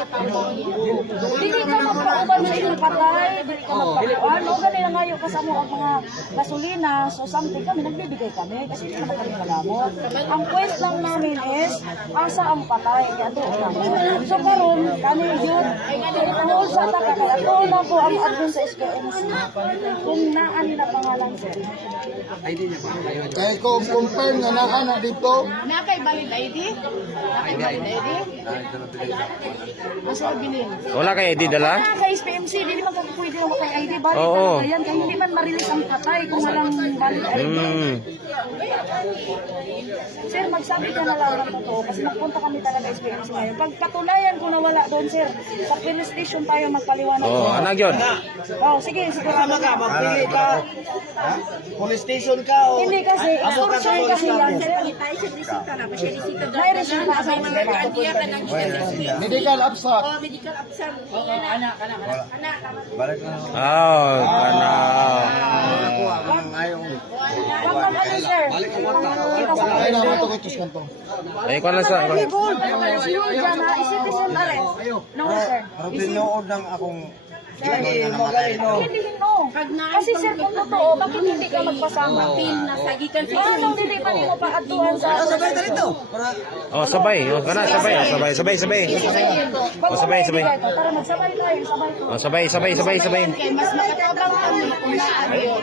Dili ka magpauban sa inyong patay, dili ka magpauban. O ganun na ngayon kasama ang mga gasolina, so something kami, nagbibigay kami kasi hindi naman kami malamot. Ang quest lang namin is, asa ang patay, kaya doon kami. So karon kami yun, tungkol sa taka, kaya doon lang po ang admin sa SKMC. Kung naan na pangalan sir. Kaya ko confirm nga naa na dito. Nakay valid ID? Nakay valid ID? Masa bilin? Wala kayo di dala? Ah, kay SPMC, hindi naman kami pwede mo kay ID. Balik Oo. talaga yan. Kaya hindi man ma-release ang patay kung walang valid ID. Hmm. Sir, magsabi ka na lang ng totoo kasi nagpunta kami talaga sa SPMC ngayon. Pag patunayan ko na wala doon, sir, sa police station tayo magpaliwanag. Oh, anak yun. Oh, sige, sigurado ka. Magpili ka. Police station ka o Hindi kasi, extortion kasi yan, sir. Tayo siya resita na. Siya resita daw. May resita sa Dia ka nang ginagawa. medical abstract. Oh, medical absent. Anak, anak, anak. Anak, Oh, kana. Wag mag ano, sir. Kita sa Ay naman to kitos kanto. Ay, ko na sa... Gold. Si Julia na, isipin na rin. No, sir. Pinood ng akong Kasi sir, kung totoo, bakit hindi ka magpasama? nasa gikan sa Paano hindi pa rin mo paatuan sa... Sabay ka rito. Oh, sabay. Oh, kana, sabay. Oh, sabay, sabay, sabay. Oh, sabay, sabay. Tara, magsabay tayo, sabay ko. Oh, sabay, sabay, sabay, sabay. Mas makatabang kami kung naan yun.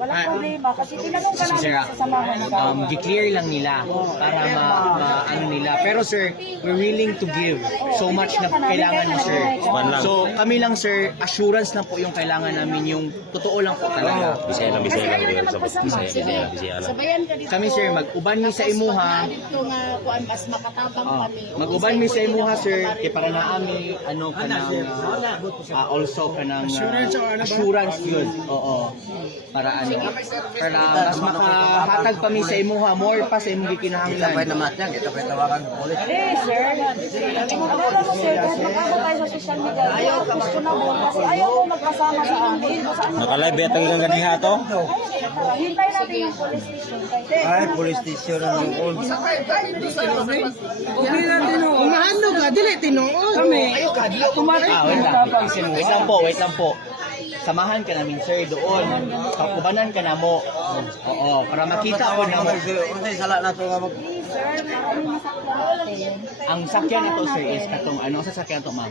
Walang problema. Kasi tinanong ka namin sa samahan um, declare lang nila para ma, ma- ano nila. Pero sir, we're willing to give so much na kailangan mo sir. So kami lang sir, assurance na po yung kailangan namin yung totoo lang po talaga. Bisaya lang, bisaya lang. Bisaya, bisaya, bisaya lang. Sabayan ka dito. Kami sir, mag-uban mi sa imuha. Dito nga, kuan, mas makatabang Oh, kami. mag-uban mi sa imuha sir, kay para na ami ano kanang ah, also kanang ah, assurance yun. Oo. Para ano, para mas makahatag pa mi sa imuha more pa sa imong gikinahanglan. Eh, sir. Kumbaga mo, sir, kahit tayo sa social media, ayaw gusto na mo kasi ayaw mo magkasama sa amin. Saan mo- Nakalive ba tayo ng ganing hato? Hintay natin yung police station. Kasi, Ay, police station ang old. Umahano ka, dili tinuod. Kami, automatic Ah, wait lang. Wait lang po, wait lang po. Samahan ka namin, sir, doon. Kakubanan ka na mo. Oo, para makita ko na mo. Unsay sala na to nga mag sir, para yung masakyan natin. Ang sakyan ito, sir, is katong, ano sa sakyan ito, ma'am?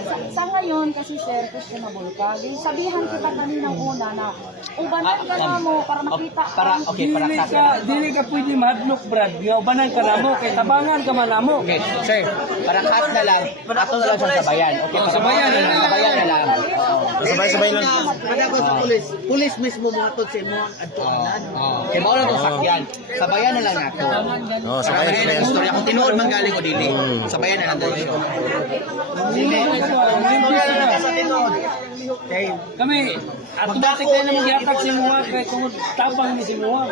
Sa, sa ngayon, kasi sir, questionable ka. Di, sabihan kita kaninang una na, ubanan ka na mo para makita Ah, Para, ang- okay, para dili sakyan. ka, dili ka pwede madlok, Brad. Nga ubanan ka na mo, kay tabangan ka man na mo. Okay, sir, para cut na lang, ato na lang sa bayan. Okay, para Sabayan na lang. Sabayan na lang. Sabay, sabay lang. Padako sa police. Police mismo mga to sa imo adto. Oo. Okay, mao lang itong sakyan. Sabayan na lang nato. Oh, sabay, Sabayan na sabay. lang istorya. Kung tinuod man galing ko dili, sabayan na lang tayo. Dili. Kay kami, automatic na naman yatag si mga kay kung tabang ni si mga.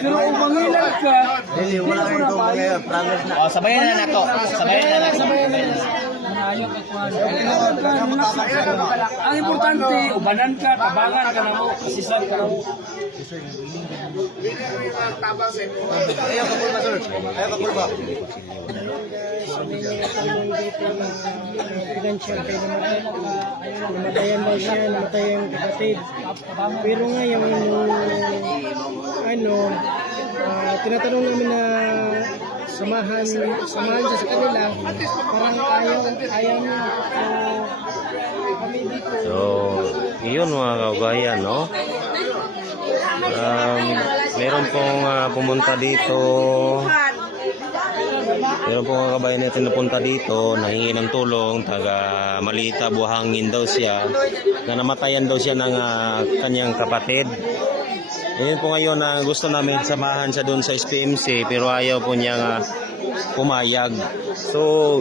Pero kung mangilan ka, Dili wala kay ko mga promise na. Oh, sabayan na lang nato. Sabayan na lang. Sabayan na lang. Kuhan. Ang importante, ubanan ka, tabangan ka na mo, kasisan ka na mo. Ayaw ka pulba sir. Ayaw ka pulba. financial kay namatay namatayan daw siya ano ah, tinatanong namin na samahan samahan siya sa kanila parang ayaw ayaw niya ah, kami dito So, yun mga kaubayan, no? Um, meron pong ah, pumunta dito. Meron pong mga kabayan natin napunta dito, nahingi ng tulong, taga Malita, Buhangin daw siya, na namatayan daw siya ng ah, kanyang kapatid. Yun po ngayon na gusto namin samahan siya doon sa SPMC, pero ayaw po niya nga pumayag. So,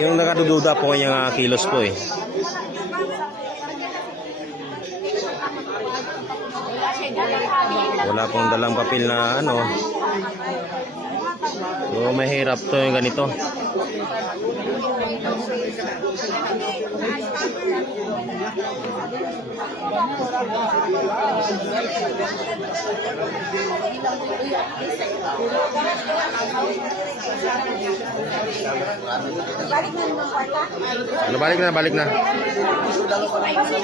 yung nakadududa po kanyang ah, kilos po eh. Wala pong dalang papel na ano. So mahirap to yung ganito. Ano, balik na, balik na. Kasi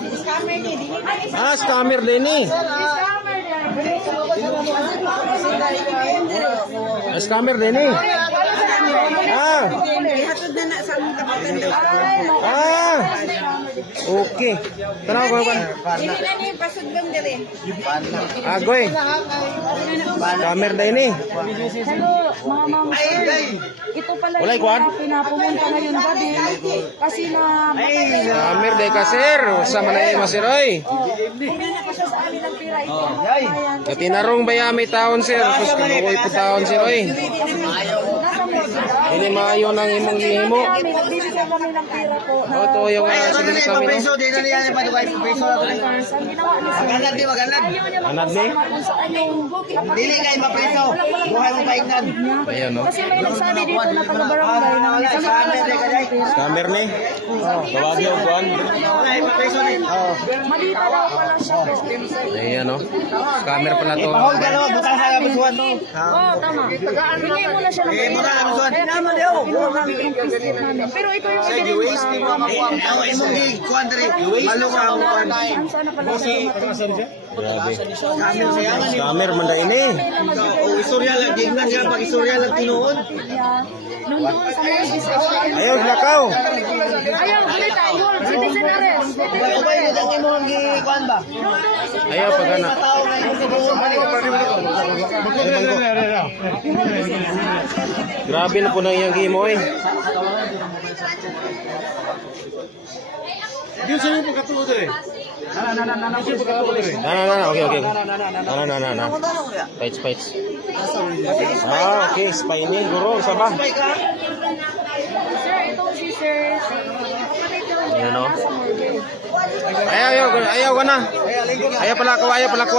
gawin pa ko sa guban, kaya hindi ko na ko siya. Hindi mo kita pamili. Scammer ni sa barangay 76 ang kapitan. Scammer ni dili na isa. Ah, scammer din eh. Scammer din. Ah, Scammer din eh. Ah, Hatod na na sa among kapitan. ah. Okay. Tanaw ko kan. Dili na ni pasudlong diri. Agoy. Scammer din eh. Hello, mga sir. Ito pala Kwan? mga pinapumunta ngayon gabi. Kasi na Scammer din ka sir. Sa manay masiroy. Na. Katinarong bayami taon sir. Tapos kanuoy po taon sir oy. Nasa morgue. Ini maayo nang imong gihimo. Nagbibigay kami ng pira po. Oh, to yung uh, sila kami no. Preso, di na niya pa dugay preso na workers. Ang ginawa niya. Maganad di, maganad. Anad ni? Dili kay mapreso. Buhay mo paignan. Ayan no. Kasi may nagsabi dito na taga-barangay na pala sa. Scammer ni. Tawag yung kuan. Buhay mapreso ni. Oh. Malita daw pala siya. Ayan no. Scammer pala to. Pahol ka naman, butang sa kabisuan to. Oo, tama. Hingi mo na siya ng sa. Kinuha namin yung pistol namin. Pero ito yung ebidensya sa Ang imong gi kuan diri. Malo ka ang kuan. Scammer man dai ini. Oh, istorya lang gignan siya pag istorya lang tinuod. Nung doon sa mga decision. Ayaw lakaw. Ayaw, ulit. Citizen arrest. Citizen Ubay mo ang imong gi kuan ba? Ayaw na imong Grabe na po na iyang gimo eh. Na na na, okay okay. Na na na na. Fights fights. Ah, okay, spy ni guro sa ba? Sir, itong si Sir, si kapatid daw niya. Ayaw ayaw ayaw ka na. Ayaw pala ko, ayaw pala ko.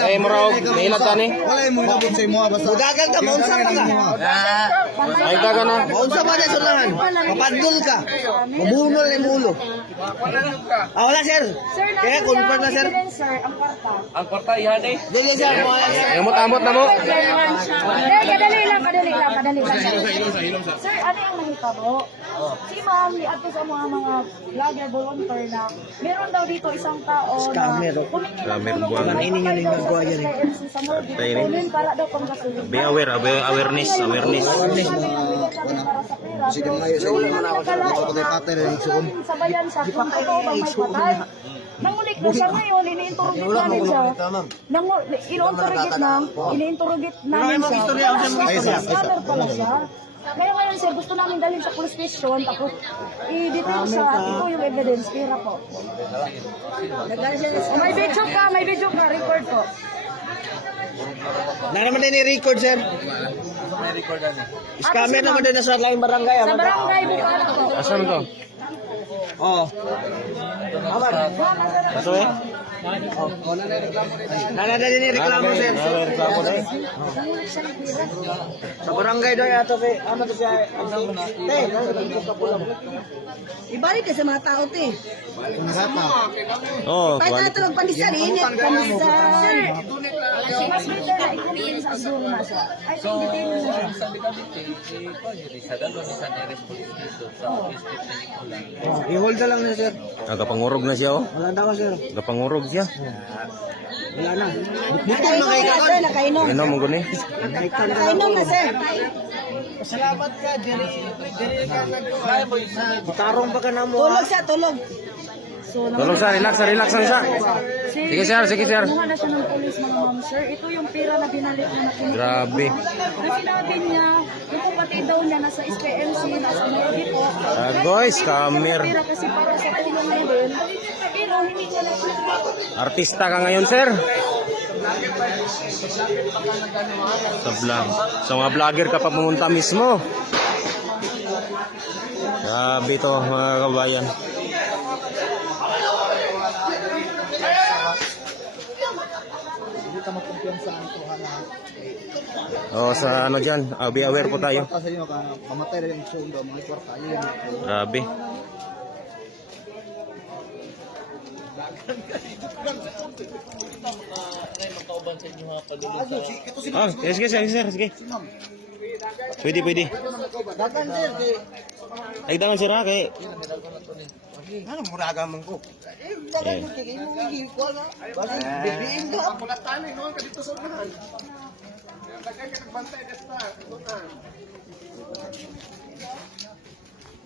Ay muraw, nailat ka ni. Wala mo nabot sa imo basta. Budagan ka, maunsa pa ka. Ay daga na. Maunsa pa na sulangan. Mapadul ka. Mabunol ni mulo. Ah, wala sir. Kaya confirm na sir. ang karta. Ang kwarta ihan eh. Dili sir, mo. Amot amot na mo. Eh, kadali lang, kadali lang, kadali lang. Sir, ano yung mahitabo? Si ma'am, ato sa mga mga vlogger, volunteer na meron daw dito isang tao Scammer, na oh. humingi ng Scammer, tulong buwan. na Ini niya daw nagawa sa yan, eh. Sa. Kunin para daw pang gasolina. Be aware, awa- awareness, awareness. Sige mga sa ulo na ako sa patay patay na yung suon. Sabayan siya kung totoo ba may patay. Nangulik na siya ngayon, ini-interrogate namin siya. Nangu- In-interrogate na, ini-interrogate namin siya. Scammer pala siya. Kaya ngayon sir, gusto namin dalhin sa police station, tapos i-detail siya. Ito yung evidence, pira po. Oh, may video ka, may video ka, record ko. Na naman din i-record sir. Scammer naman din na sa laing barangay. Sa barangay, Bukana po. Asan to? Oh. Aso eh? Nana din ni reklamo sir. Reklamo eh. Sa barangay daw ato kay ama to siya. Te, Ibalik ka sa mga tao te. Oh, Ay kuwan. natulog pandisan init pandisan. Mas better na i-comment sa Zoom na siya. I think detail na siya. I-hold na lang na sir. Nagapangurog na siya oh. Wala na ako sir. Nagapangurog siya. Wala na. Nakainom na sir, nakainom. Ano mo guni? Nakainom na sir. Salamat ka, diri diri ka Tarong pa ka na mo. Tulog siya, tulog. So, Tulong sa relax, sa relax lang siya. Sige sir, sige sir. Kumuha na siya ng police mga ma'am sir. Ito yung pira na binalik niya na kinuha. Grabe. Na sinabi niya, yung kapatid daw niya nasa SPMC, nasa Morgue po. Agoy, scammer. Pira kasi para sa tulong na din. Pero hindi niya na Artista ka ngayon, sir. Sa vlog. Sa mga vlogger ka pa pumunta mismo. Grabe to, mga kabayan. Ka magkumpiyansa ang ito na Oh, sa ano dyan, ah, be aware po tayo. sa inyo ka mamatay rin yung sundo mga kwarta yun Grabe. Ah, sige, sige, sige, sige. Pwede, pwede. dagan sir Ay, dangan sir ha, kay... ano muraga man ko. Eh. Dagan ko kay mo hindi ko na basta bibiin do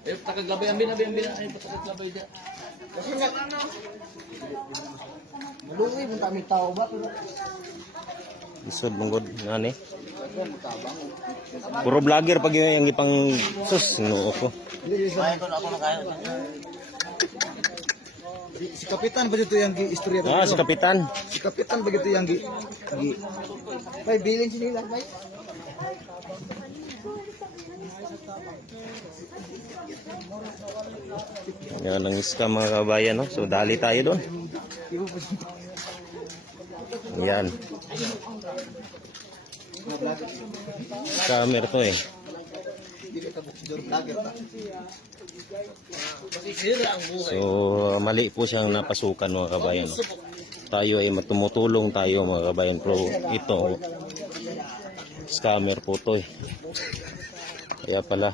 Eh, takaglabay ang bin, bin, bin, ay, takaglabay dyan. kasi nga Malungi mo kami tao ba? pero Isod mong ngani. Puro vlogger pag yung ipang sus, noo ko. si, si kapitan ba dito yung istorya Ah, si Kapitan. si kapitan ba dito yung gi, gi may bilin sila may Yan ang scam mga kabayan, no? So, dali tayo doon. Yan. Scammer to eh. So, mali po siyang napasukan mga kabayan. Tayo ay matumutulong tayo mga kabayan. Pero ito, scammer po to eh. Kaya pala,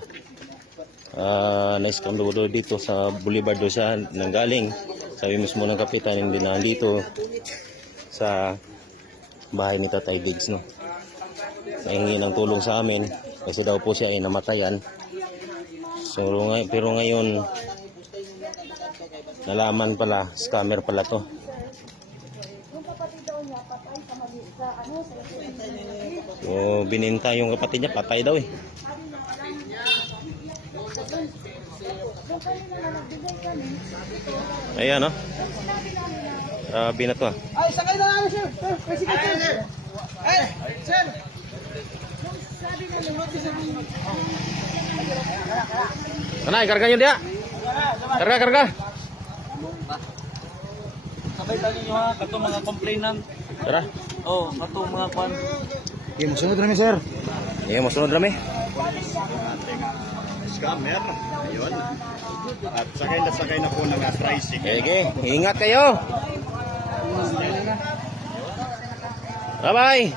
ah na-scam daw dito sa Boulevard siya nanggaling. Sabi mismo ng kapitan hindi na dito sa bahay ni Tatay Diggs no. Nahingi ng tulong sa amin kasi daw po siya ay namatayan. So pero ngayon nalaman pala scammer pala to. So bininta yung kapatid niya patay daw eh. Ayan no. Grabe na to ah. ay sakay na namin sir sir kasi sir ay sir Sana, karga nyo dia. Karga, karga. Sabay tayo nyo ha, kato mga complainant. Tara. Oh, kato mga kwan. Iya, masunod namin sir Iya, masunod rami. Scammer. Ayun. At sakay na sakay na po ng tricycle. Okay, okay. Ingat kayo. Bye-bye.